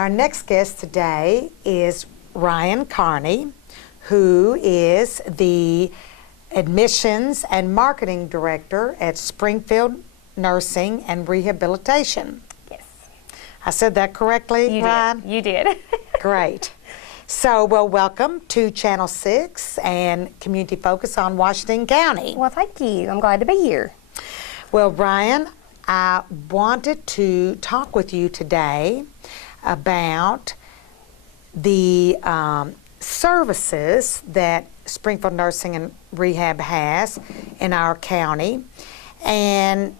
Our next guest today is Ryan Carney, who is the Admissions and Marketing Director at Springfield Nursing and Rehabilitation. Yes. I said that correctly, Ryan? You did. Great. So, well, welcome to Channel 6 and Community Focus on Washington County. Well, thank you. I'm glad to be here. Well, Ryan, I wanted to talk with you today about the services that Springfield Nursing and Rehab has in our county, and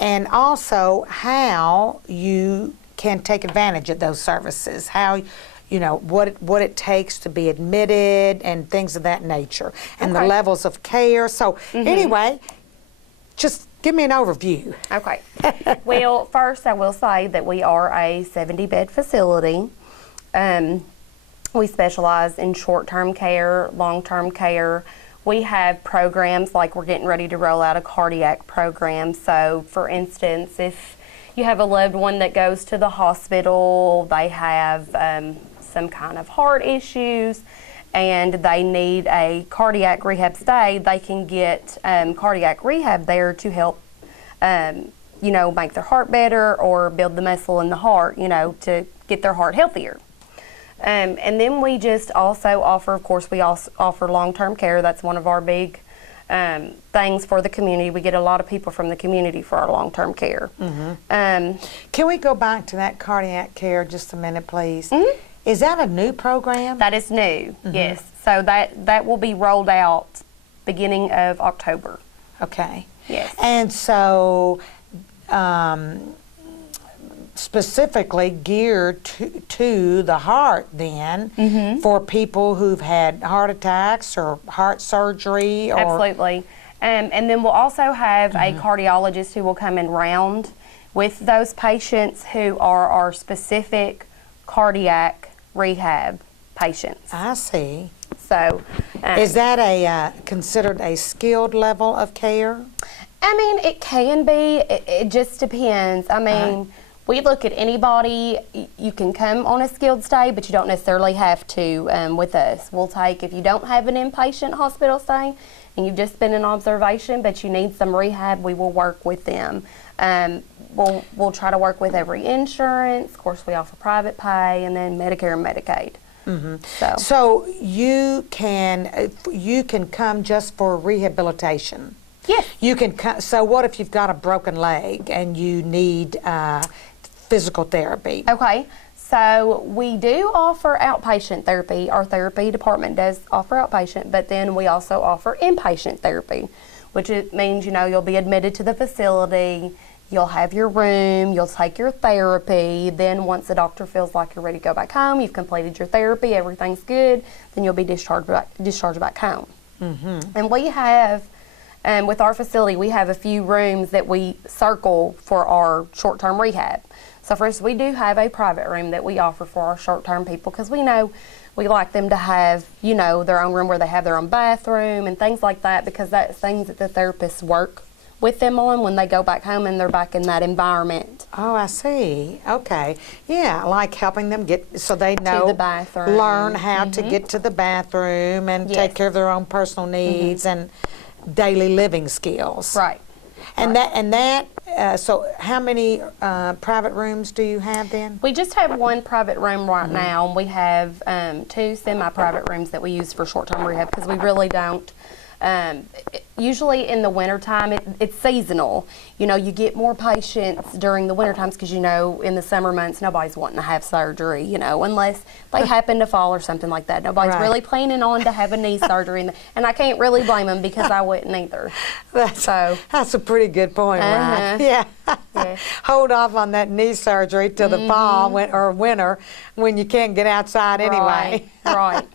also how you can take advantage of those services, how what it takes to be admitted and things of that nature, and the levels of care. So anyway, just give me an overview. Okay. Well, first I will say that we are a 70-bed facility. We specialize in short-term care, long-term care. We have programs like we're getting ready to roll out a cardiac program. So, for instance, if you have a loved one that goes to the hospital, they have some kind of heart issues, and they need a cardiac rehab stay, they can get cardiac rehab there to help, make their heart better or build the muscle in the heart, to get their heart healthier. And then we just also offer, of course, we also offer long-term care. That's one of our big things for the community. We get a lot of people from the community for our long-term care. Can we go back to that cardiac care just a minute, please? Is that a new program? That is new, yes. So that will be rolled out beginning of October. Okay. Yes. And so specifically geared to the heart then, for people who've had heart attacks or heart surgery? Or Absolutely. And then we'll also have a cardiologist who will come and round with those patients who are our specific cardiac rehab patients. I see. So, is that considered a skilled level of care? I mean, it can be. It just depends. I mean, we look at anybody. You can come on a skilled stay, but you don't necessarily have to with us. We'll take, if you don't have an inpatient hospital stay and you've just been in observation, but you need some rehab, we will work with them. We'll try to work with every insurance. Of course, we offer private pay, and then Medicare and Medicaid. So you can come just for rehabilitation. Yes. You can. So what if you've got a broken leg and you need physical therapy? Okay. So we do offer outpatient therapy. Our therapy department does offer outpatient, but then we also offer inpatient therapy, which it means you'll be admitted to the facility. You'll have your room, you'll take your therapy, then once the doctor feels like you're ready to go back home, you've completed your therapy, everything's good, then you'll be discharged back home. And we have, with our facility, we have a few rooms that we circle for our short-term rehab. So first, we do have a private room that we offer for our short-term people, because we know we like them to have, their own room where they have their own bathroom and things like that, because that's things that the therapists work with them on when they go back home and they're back in that environment. Oh, I see. Okay. Yeah, like helping them get, so they know, to the bathroom. Learn how to get to the bathroom and take care of their own personal needs and daily living skills. Right. And so how many private rooms do you have then? We just have one private room right now, and we have 2 semi-private rooms that we use for short-term rehab, because we really don't. Usually in the wintertime, it's seasonal. You get more patients during the winter times because, in the summer months, nobody's wanting to have surgery, unless they happen to fall or something like that. Nobody's really planning on to have a knee surgery. And I can't really blame them, because I wouldn't either. That's a pretty good point, Ryan. Yeah. Hold off on that knee surgery till the fall or winter, when you can't get outside anyway. Right.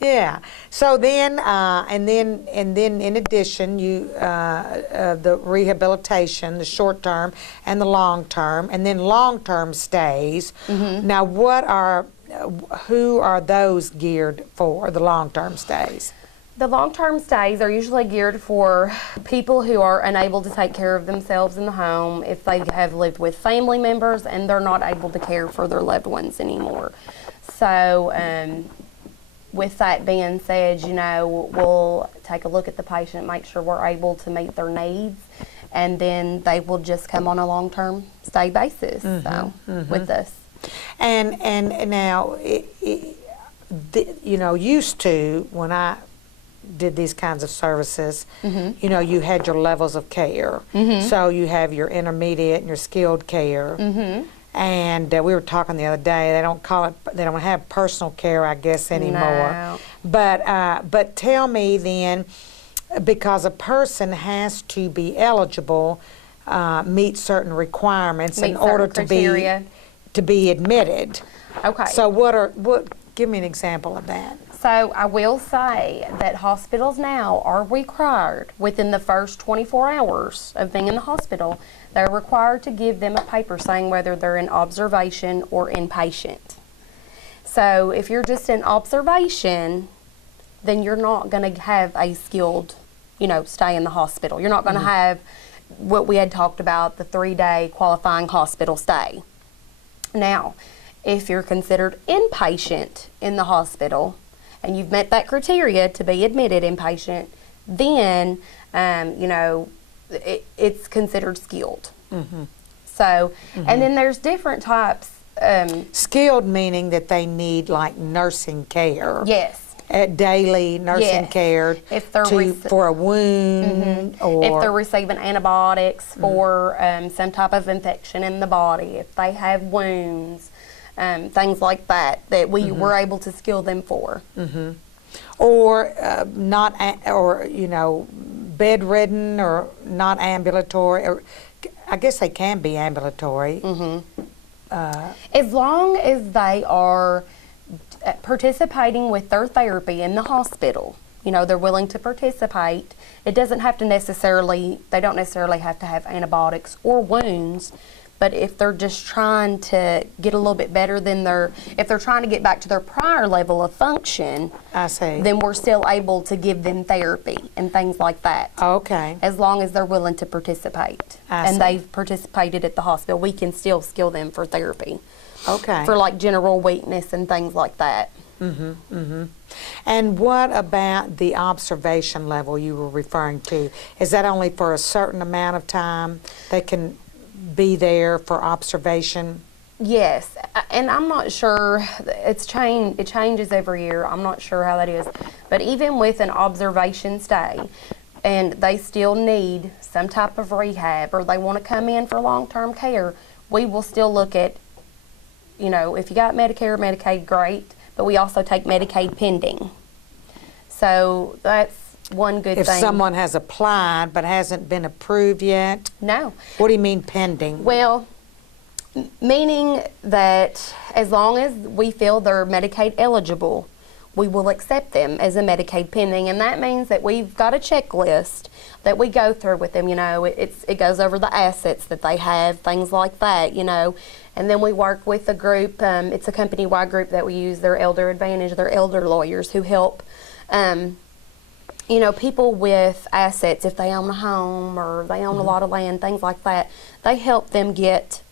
Yeah. So then, and then in addition, the rehabilitation, the short term and the long term, and then long term stays. Now, who are those geared for, the long term stays? The long-term stays are usually geared for people who are unable to take care of themselves in the home, if they have lived with family members and they're not able to care for their loved ones anymore. So with that being said, we'll take a look at the patient, make sure we're able to meet their needs, and then they will just come on a long-term stay basis with us. And now, used to, when I did these kinds of services, you had your levels of care. So you have your intermediate and your skilled care. And we were talking the other day, they don't have personal care, I guess, anymore. No. But tell me then, because a person has to be eligible, meet certain requirements in order to be admitted. Okay. So give me an example of that. So I will say that hospitals now are required, within the first 24 hours of being in the hospital, they're required to give them a paper saying whether they're in observation or inpatient. So if you're just in observation, then you're not going to have a skilled, stay in the hospital. You're not going to have what we had talked about, the 3-day qualifying hospital stay. Now, if you're considered inpatient in the hospital, and you've met that criteria to be admitted inpatient, then, it's considered skilled. So, and then there's different types. Skilled meaning that they need like nursing care. Yes. Daily nursing care if they're for a wound or if they're receiving antibiotics for some type of infection in the body, if they have wounds, things like that we were able to skill them for. Or bedridden or not ambulatory, or I guess they can be ambulatory. As long as they are participating with their therapy in the hospital, they're willing to participate. It doesn't have to they don't necessarily have to have antibiotics or wounds, but if they're just trying to get a little bit better if they're trying to get back to their prior level of function, I see. Then we're still able to give them therapy and things like that. Okay. As long as they're willing to participate. I see. They've participated at the hospital, we can still skill them for therapy. Okay. For like general weakness and things like that. And what about the observation level you were referring to? Is that only for a certain amount of time they can be there for observation? Yes, and I'm not sure, it changes every year. I'm not sure how that is. But even with an observation stay, and they still need some type of rehab, or they want to come in for long-term care, we will still look at, if you got Medicare or Medicaid, great, but we also take Medicaid pending. So that's one good if thing. If someone has applied but hasn't been approved yet? No. What do you mean pending? Well, meaning that as long as we feel they're Medicaid eligible, we will accept them as a Medicaid pending, and that means that we've got a checklist that we go through with them. It goes over the assets that they have, things like that, and then we work with a group. It's a company-wide group that we use. They're Elder Advantage. They're elder lawyers who help people with assets, if they own a home or they own a lot of land, things like that. They help them get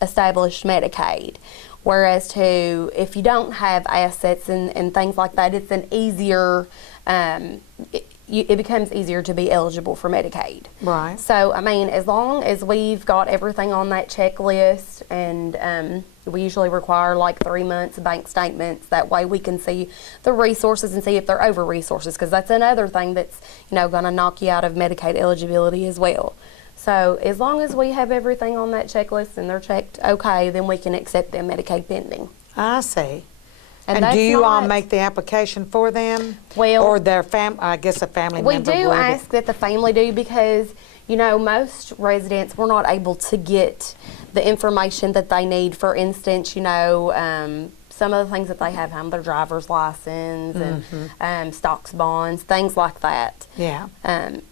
established Medicaid. Whereas if you don't have assets and things like that, it's an easier, it becomes easier to be eligible for Medicaid. Right. So, as long as we've got everything on that checklist, and we usually require like 3 months of bank statements. That way we can see the resources and see if they're over resources, because that's another thing that's, going to knock you out of Medicaid eligibility as well. So as long as we have everything on that checklist and they're checked okay, then we can accept them Medicaid pending. I see. And do you all make the application for them? Well, or their I guess a family member we do would. ask that the family do, because most residents, we're not able to get the information that they need. For instance, some of the things that they have home, their driver's license and stocks, bonds, things like that. Yeah.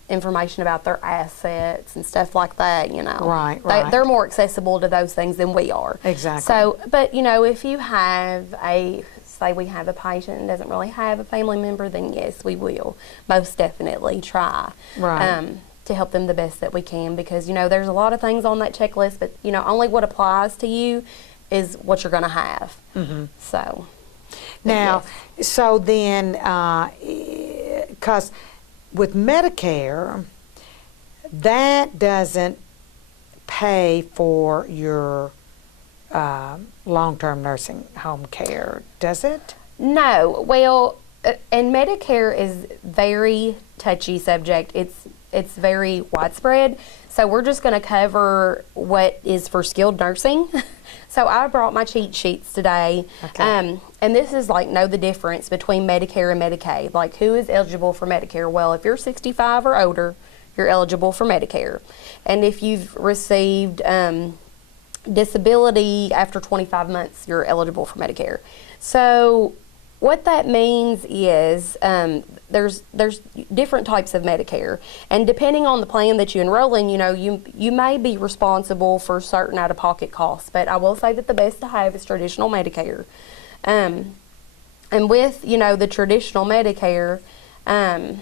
Information about their assets and stuff like that, Right. They're more accessible to those things than we are. Exactly. So, but if you have a say we have a patient and doesn't really have a family member, then yes, we will most definitely try to help them the best that we can, because, you know, there's a lot of things on that checklist, but, you know, only what applies to you is what you're going to have. So. Now, yes. so then, because with Medicare, that doesn't pay for your long-term nursing home care, does it? No. Well, and Medicare is very touchy subject. It's very widespread. So we're just going to cover what is for skilled nursing. So I brought my cheat sheets today. Okay. And this is like, know the difference between Medicare and Medicaid. Like, who is eligible for Medicare? Well, if you're 65 or older, you're eligible for Medicare. And if you've received disability after 25 months, you're eligible for Medicare. So what that means is there's different types of Medicare, and depending on the plan that you enroll in, you know, you may be responsible for certain out-of-pocket costs. But I will say that the best to have is traditional Medicare, and with, you know, the traditional Medicare, try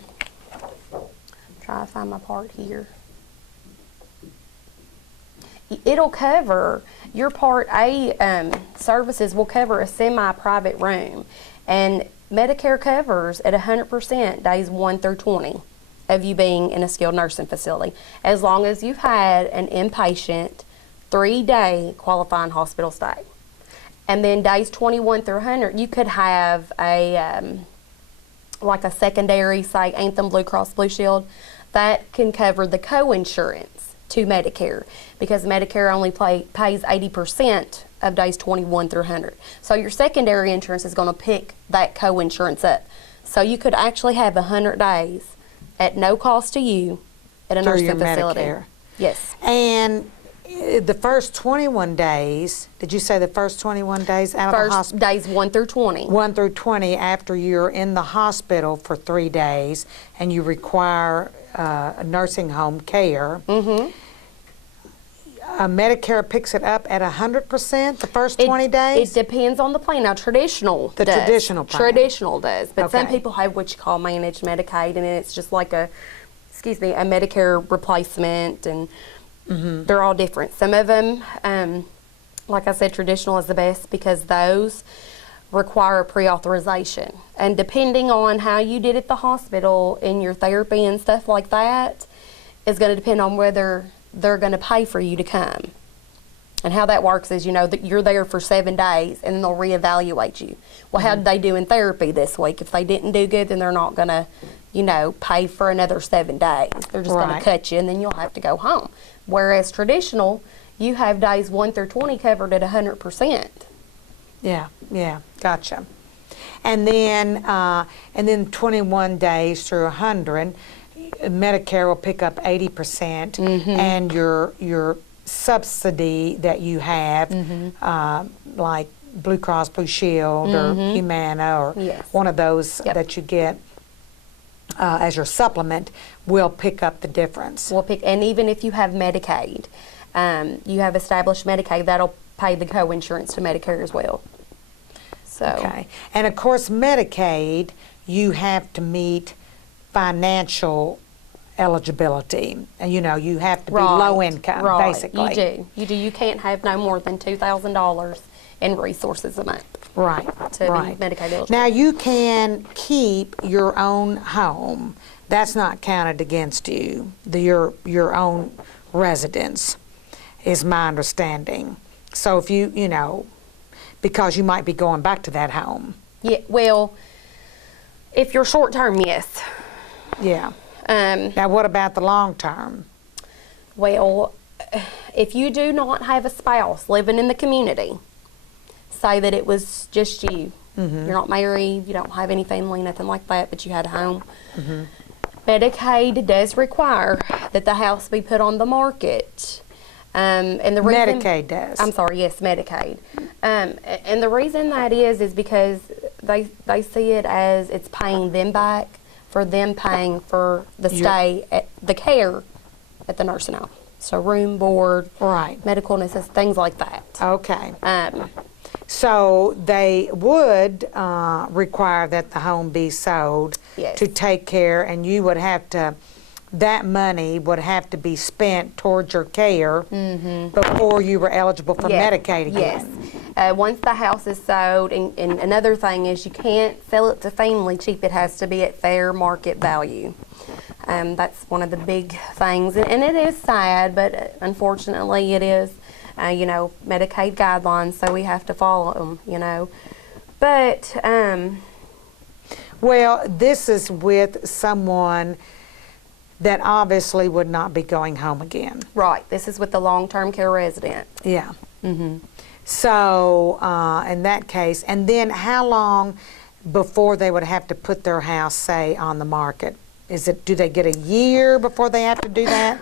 to find my part here. It'll cover your Part A services will cover a semi-private room, and Medicare covers at 100% days 1 through 20 of you being in a skilled nursing facility, as long as you've had an inpatient 3-day qualifying hospital stay. And then days 21 through 100, you could have a like a secondary, say Anthem Blue Cross Blue Shield, that can cover the co-insurance to Medicare, because Medicare only pays 80% of days 21 through 100. So your secondary insurance is going to pick that co-insurance up. So you could actually have 100 days at no cost to you at a nursing facility. Medicare. Yes. And the first 21 days, did you say the first 21 days out of the First hospital? days 1 through 20. 1 through 20 after you're in the hospital for 3 days and you require a nursing home care. Medicare picks it up at 100% the first 20 days? It depends on the plan. Now, traditional The does. traditional plan. Traditional does. But some Okay. people have what you call managed Medicaid, and it's just like a Medicare replacement, and they're all different. Some of them, like I said, traditional is the best, because those require a pre-authorization. And depending on how you did at the hospital in your therapy and stuff like that, is going to depend on whether they're going to pay for you to come. And how that works is, you know, that you're there for 7 days and then they'll reevaluate you. Well, how did they do in therapy this week? If they didn't do good, then they're not going to, you know, pay for another 7 days. They're just going to cut you, and then you'll have to go home. Whereas traditional, you have days 1 through 20 covered at 100%. Yeah, gotcha. And then 21 days through 100, Medicare will pick up 80%, and your subsidy that you have, like Blue Cross Blue Shield or Humana or one of those that you get as your supplement, will pick up the difference. And even if you have Medicaid, you have established Medicaid, that'll pay the co-insurance to Medicare as well. So. Okay. And of course, Medicaid, you have to meet financial eligibility. And you know, you have to be low income, basically. You do. You can't have no more than $2,000 in resources a month. Right. To be Medicaid eligible. Now, you can keep your own home. That's not counted against you. Your own residence is my understanding. So if you know, because you might be going back to that home. Yeah, well, if you're short term, yes. Yeah. Now, what about the long term? Well, if you do not have a spouse living in the community, say that it was just you, you're not married, you don't have any family, nothing like that, but you had a home. Medicaid does require that the house be put on the market. And the reason, Medicaid does. I'm sorry, yes, Medicaid. And the reason that is because they see it as it's paying them back for them paying for the stay at the care at the nursing home. So room, board, medical necessities, things like that. Okay. So they would require that the home be sold Yes. to take care, and you would have to, that money would have to be spent towards your care before you were eligible for Yeah. Medicaid again. Yes. Once the house is sold, and another thing is you can't sell it to family cheap. It has to be at fair market value. That's one of the big things, and it is sad, but unfortunately it is, Medicaid guidelines, so we have to follow them, But, Well, this is with someone that obviously would not be going home again. right, this is with the long-term care resident. Yeah. So, in that case, and then how long before they would have to put their house, say, on the market? Do they get a year before they have to do that?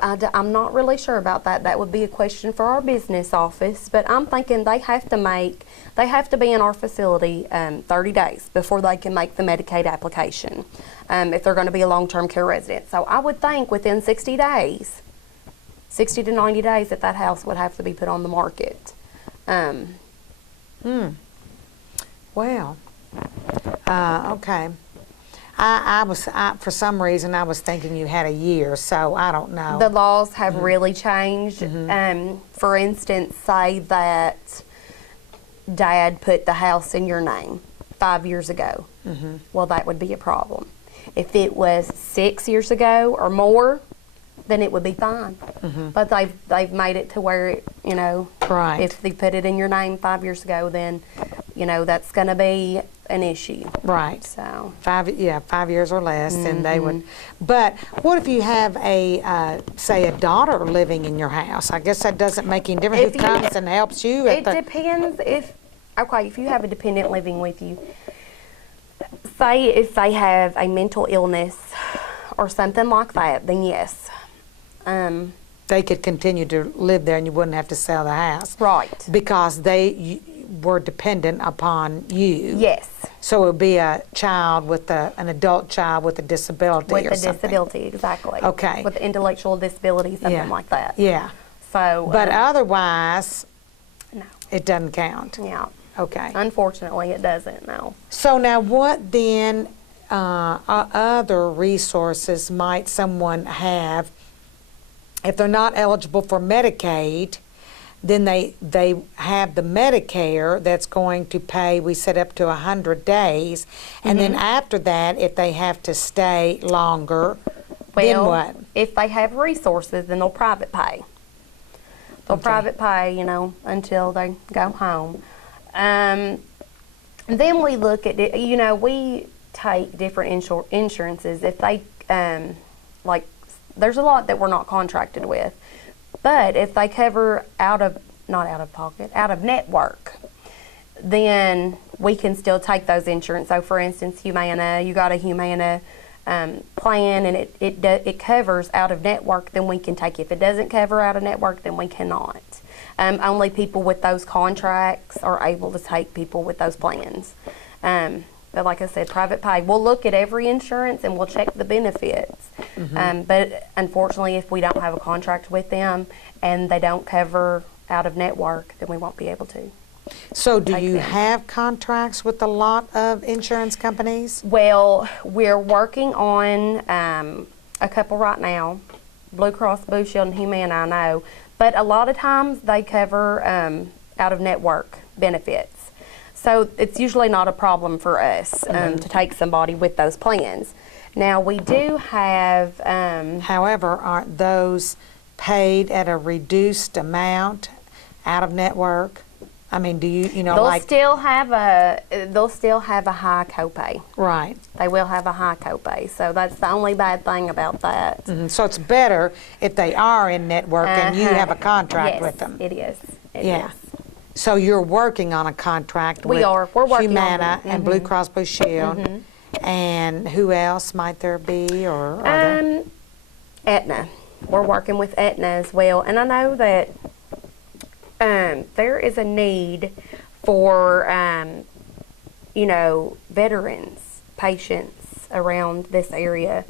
I'm not really sure about that. That would be a question for our business office, but I'm thinking they have to be in our facility 30 days before they can make the Medicaid application if they're going to be a long-term care resident. So I would think within 60 days, 60 to 90 days, that house would have to be put on the market. Well, okay. For some reason, I was thinking you had a year, so I don't know. The laws have really changed. For instance, say that Dad put the house in your name 5 years ago. Well, that would be a problem. If it was 6 years ago or more, then it would be fine. But they've made it to where, Right. if they put it in your name 5 years ago, then, that's going to be an issue. Right. So 5 years or less, and they would. But what if you have say a daughter living in your house? I guess that doesn't make any difference. Who comes and helps you? It depends if you have a dependent living with you. Say if they have a mental illness or something like that, then yes. They could continue to live there, and you wouldn't have to sell the house. Right. Because they were dependent upon you. Yes. So it would be an adult child with a disability With or a something. disability, exactly. Okay. With intellectual disability, something like that. Yeah. So. But otherwise, no. it doesn't count. Yeah. Okay. Unfortunately, it doesn't. No. So now, what then other resources might someone have if they're not eligible for Medicaid? Then they have the Medicare that's going to pay, we said, up to 100 days. And then after that, if they have to stay longer, then what? If they have resources, then they'll private pay. They'll private pay, until they go home. Then we look at it, we take different insurances. If they, there's a lot that we're not contracted with. But if they cover not out of pocket, out of network, then we can still take those insurance. So for instance, Humana, you got a Humana plan, and it covers out of network, then we can take it. If it doesn't cover out of network, then we cannot. Only people with those contracts are able to take people with those plans. But like I said, private pay, we'll look at every insurance and we'll check the benefits. But unfortunately, if we don't have a contract with them and they don't cover out of network, then we won't be able to. So do you have contracts with a lot of insurance companies? Well, we're working on a couple right now, Blue Cross Blue Shield and Humana, I know. But a lot of times they cover out of network benefits. So it's usually not a problem for us to take somebody with those plans. Now we do have. However, aren't those paid at a reduced amount out of network? I mean, do you They'll still have a high copay. Right. They will have a high copay. So that's the only bad thing about that. So it's better if they are in network and you have a contract with them. It is. It Yeah. is. So you're working on a contract with We're working Humana on and Blue Cross Blue Shield. And who else might there be? Or Aetna. We're working with Aetna as well. And I know that there is a need for, veterans, patients around this area.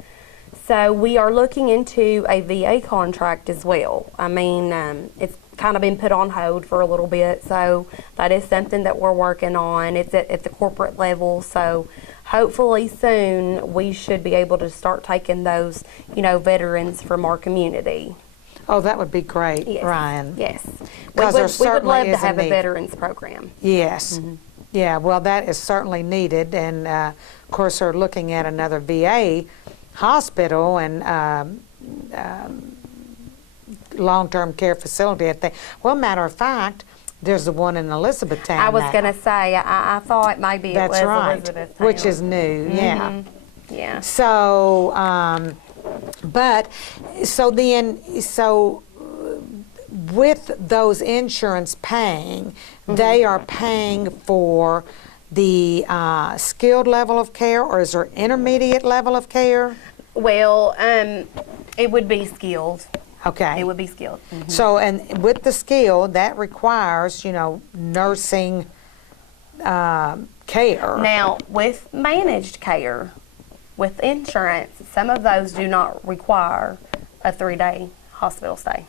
So we are looking into a VA contract as well. I mean, it's kind of been put on hold for a little bit. So that is something that we're working on. It's at the corporate level. So hopefully soon we should be able to start taking those, veterans from our community. Oh, that would be great, Yes. Ryan. Yes. Because there We would certainly love to is a have a need. veterans program. Yes. Yeah, well, that is certainly needed. And, of course, they're looking at another VA hospital and long-term care facility, I think. Well, matter of fact, there's the one in Elizabethtown I was now. going to say, I thought maybe it That's was right, Elizabethtown. which is new, yeah. Yeah. So, so with those insurance paying, they are paying for the skilled level of care, or is there intermediate level of care? Well, it would be skilled. Okay. It would be skilled. So, and with the skill, that requires, nursing care. Now, with managed care, with insurance, some of those do not require a 3-day hospital stay.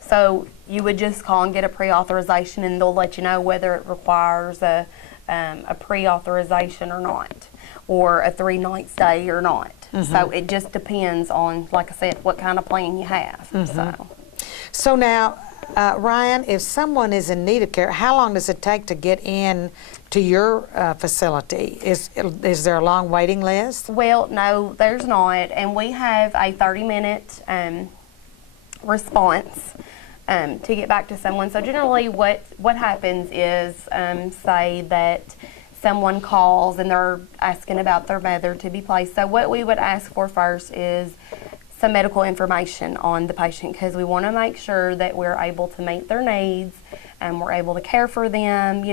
So you would just call and get a pre-authorization, and they'll let you know whether it requires a pre-authorization or not, or a 3-night stay or not. So it just depends on, like I said, what kind of plan you have. So now, Ryan, if someone is in need of care, how long does it take to get in to your facility? Is there a long waiting list? Well, no, there's not, and we have a 30-minute response to get back to someone. So generally what happens is, say that someone calls and they're asking about their mother to be placed. So what we would ask for first is some medical information on the patient, because we want to make sure that we're able to meet their needs and we're able to care for them,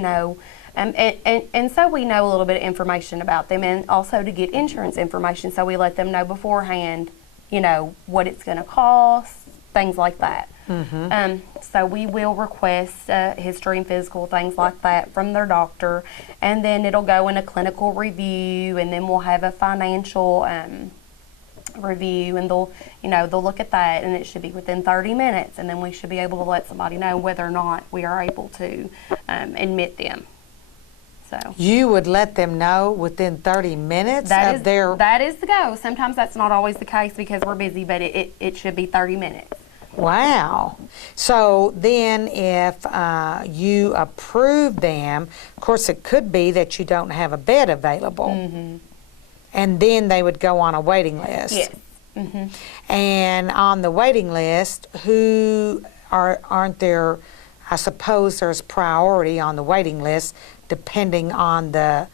and so we know a little bit of information about them, and also to get insurance information, so we let them know beforehand, what it's going to cost, things like that. So we will request history and physical, things like that from their doctor, and then it'll go in a clinical review, and then we'll have a financial review, and they'll look at that, and it should be within 30 minutes, and then we should be able to let somebody know whether or not we are able to admit them. So You would let them know within 30 minutes that of their... that is the go. Sometimes that's not always the case because we're busy, but it should be 30 minutes. Wow. So then if you approve them, of course it could be that you don't have a bed available. And then they would go on a waiting list. Yes. And on the waiting list, aren't there, I suppose there's priority on the waiting list depending on the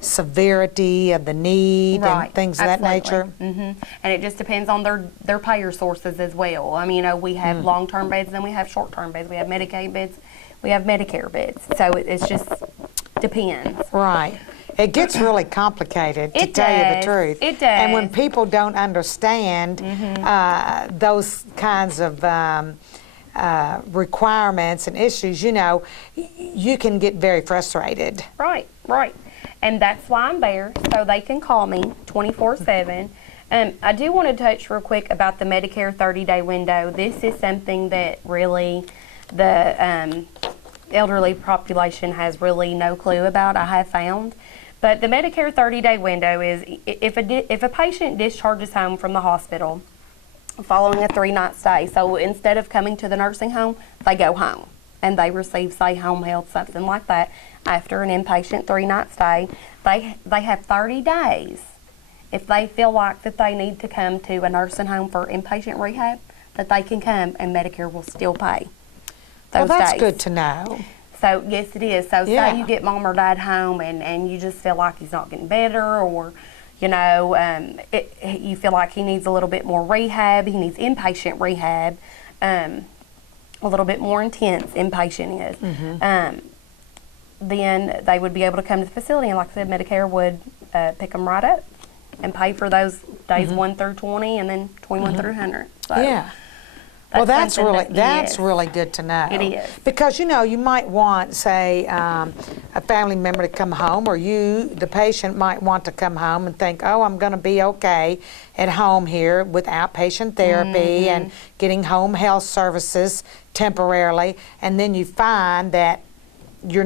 severity of the need and things of that nature? And it just depends on their payer sources as well. I mean, we have long-term beds and we have short-term beds. We have Medicaid beds, we have Medicare beds. So it's just depends. Right. It gets really complicated, to It tell you the does. truth. It does. And when people don't understand those kinds of requirements and issues, you can get very frustrated. Right. And that's why I'm there, so they can call me 24/7. I do want to touch real quick about the Medicare 30-day window. This is something that really the elderly population has really no clue about, I have found. But the Medicare 30-day window is if a patient discharges home from the hospital following a 3-night stay, so instead of coming to the nursing home, they go home and they receive, say, home health, something like that, after an inpatient 3-night stay, they have 30 days. If they feel like that they need to come to a nursing home for inpatient rehab, that they can come and Medicare will still pay those Well, that's days. good to know. So, yes, it is. So, Yeah. say you get mom or dad home and you just feel like he's not getting better, or, you feel like he needs a little bit more rehab, he needs inpatient rehab, a little bit more intense inpatient is, then they would be able to come to the facility, and like I said, Medicare would pick them right up and pay for those days 1 through 20 and then 21 through 100. So, Yeah. Well, that's something really, that- that's yes. really good to know. It is. Because, you might want, say, a family member to come home, or the patient might want to come home and think, oh, I'm going to be okay at home here with outpatient therapy and getting home health services temporarily, and then you find that you're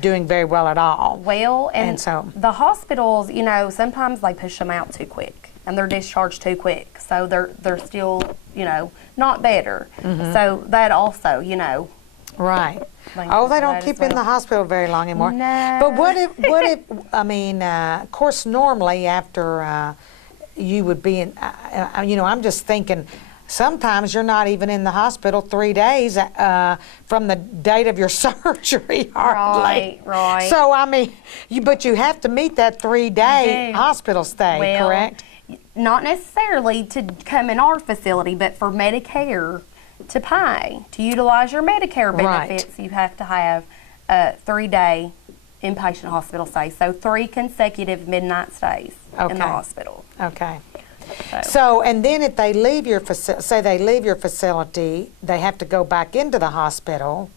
doing very well at all. Well, and so the hospitals, sometimes they push them out too quick and they're discharged too quick. So they're still, not better. So that also, right. Thank Oh, you they for don't that keep as you in well. the hospital very long anymore. No. But what if, I mean, of course, normally after you would be in, I'm just thinking, sometimes you're not even in the hospital 3 days from the date of your surgery, hardly. Right. So, I mean, but you have to meet that 3-day do. hospital stay, Well, correct? Not necessarily to come in our facility, but for Medicare to pay, to utilize your Medicare Right. benefits, you have to have a 3-day inpatient hospital stay. So 3 consecutive midnight stays in Okay. the hospital. Okay. So, So, and then if they leave your say they leave your facility, they have to go back into the hospital,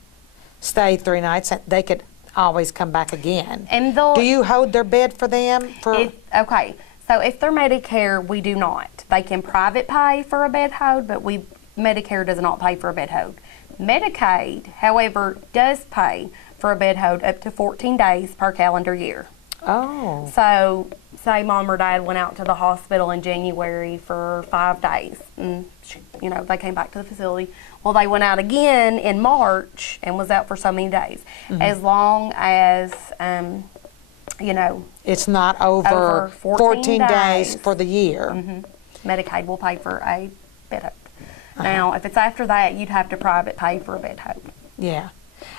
stay 3 nights, and they could always come back again. and they'll, Do you hold their bed for them? okay, so if they're Medicare, we do not. They can private pay for a bed hold, but Medicare does not pay for a bed hold. Medicaid, however, does pay for a bed hold up to 14 days per calendar year. Oh, So, say mom or dad went out to the hospital in January for 5 days, and they came back to the facility. Well, they went out again in March and was out for so many days. As long as, it's not over, Over 14 days days. for the year. Medicaid will pay for a bed hold. Now, if it's after that, you'd have to private pay for a bed hold. Yeah.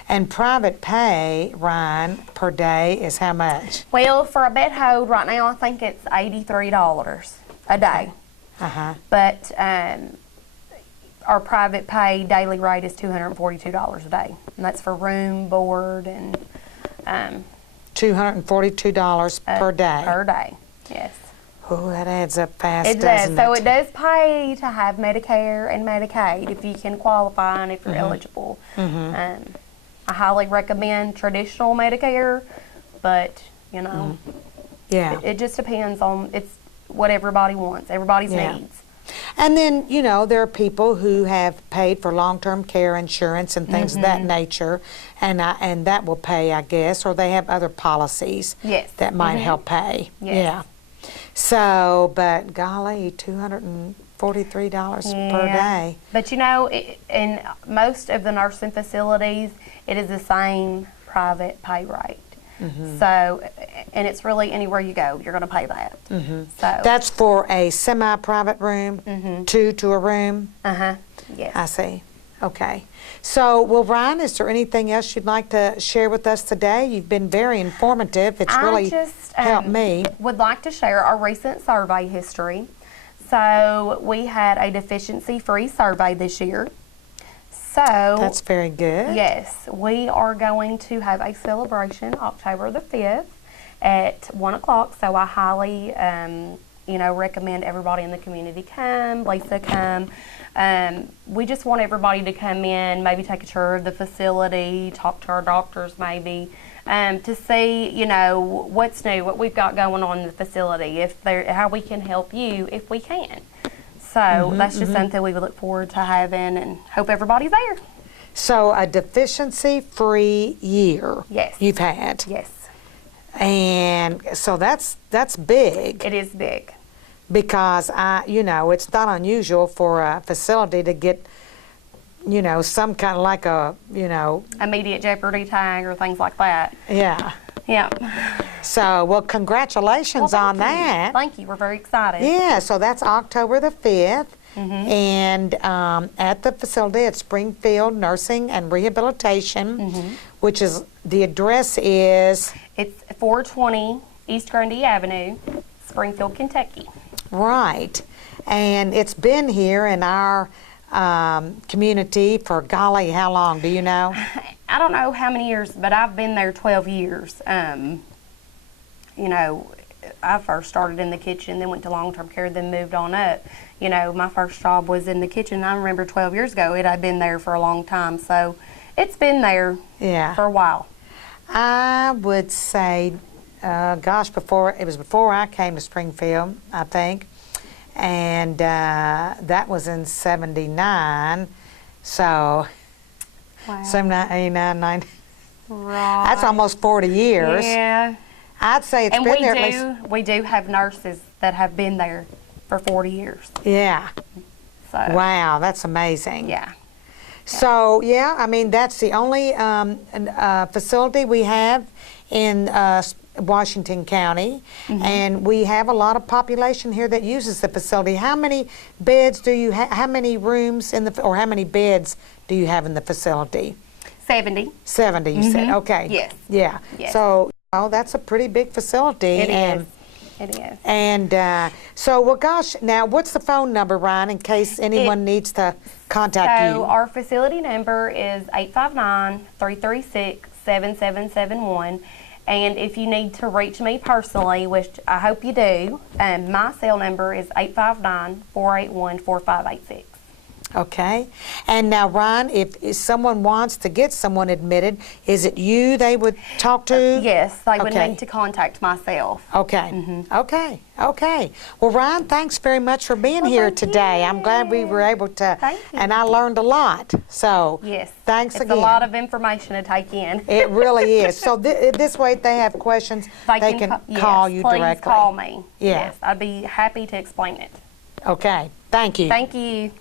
And private pay, Ryan, per day is how much? Well, for a bed hold right now, I think it's $83 a day. Uh-huh. But our private pay daily rate is $242 a day. And that's for room, board, and $242 per day. Per day, yes. Oh, that adds up fast, It does. doesn't So it? it does pay to have Medicare and Medicaid if you can qualify and if you're eligible. I highly recommend traditional Medicare, but Yeah. it just depends on it's what everybody wants, everybody's Yeah. needs. And then, there are people who have paid for long-term care insurance and things of that nature, and that will pay, I guess, or they have other policies Yes. that might help pay. Yes. Yeah. So, but golly, $243 per day. But in most of the nursing facilities, it is the same private pay rate. So, and it's really anywhere you go, you're going to pay that. So, That's for a semi-private room, 2 to a room? yes. I see. Okay. So, well, Ryan, is there anything else you'd like to share with us today? You've been very informative. It's really I just helped me. would like to share our recent survey history. So we had a deficiency-free survey this year. So That's very good. yes, we are going to have a celebration October the 5th at 1 o'clock. So I highly, recommend everybody in the community come. Lisa come. We just want everybody to come in, maybe take a tour of the facility, talk to our doctors maybe, to see, what's new, what we've got going on in the facility, how we can help you if we can. So that's just something we would look forward to having and hope everybody's there. So, a deficiency-free year Yes. you've had. Yes, And so that's big. it is big. Because it's not unusual for a facility to get, some kind of like a, Immediate jeopardy tag or things like that. yeah. Yeah. So, well, congratulations Well, on thank you. that. Thank you. We're very excited. Yeah, so that's October the 5th. And at the facility at Springfield Nursing and Rehabilitation, which is, the address is, It's 420 East Grundy Avenue, Springfield, Kentucky. right. And it's been here in our community for golly, how long, do you know? I don't know how many years, but I've been there 12 years. I first started in the kitchen, then went to long-term care, then moved on up. You know, my first job was in the kitchen. I remember 12 years ago, it had been there for a long time. So it's been there for a while. I would say, gosh, before I came to Springfield, I think, and that was in '79. So, Wow. 79, 89, 90. Right. That's almost 40 years. Yeah. I'd say it's And been there at least. we do have nurses that have been there for 40 years. Yeah. So, Wow, that's amazing. yeah. So, yeah, I mean, that's the only facility we have in Washington County, and we have a lot of population here that uses the facility. How many beds do you have? How many rooms or how many beds do you have in the facility? 70. 70, you said. Okay. Yes. Yeah. Yes. So, that's a pretty big facility. It and is. It is. And so, well, gosh, now what's the phone number, Ryan, in case anyone needs to contact So you? our facility number is 859-336-7771. And if you need to reach me personally, which I hope you do, my cell number is 859-481-4586. Okay. And now, Ryan, if someone wants to get someone admitted, is it you they would talk to? Yes, they would Okay. need to contact myself. Okay. Okay. Okay. Well, Ryan, thanks very much for being here thank today. I'm glad we were able to, Thank you. and I learned a lot. So, Yes. thanks it's again. a lot of information to take in. It really is. So this way, if they have questions, they can call you please directly. call me. Yeah. Yes, I'd be happy to explain it. Okay. Thank you. Thank you.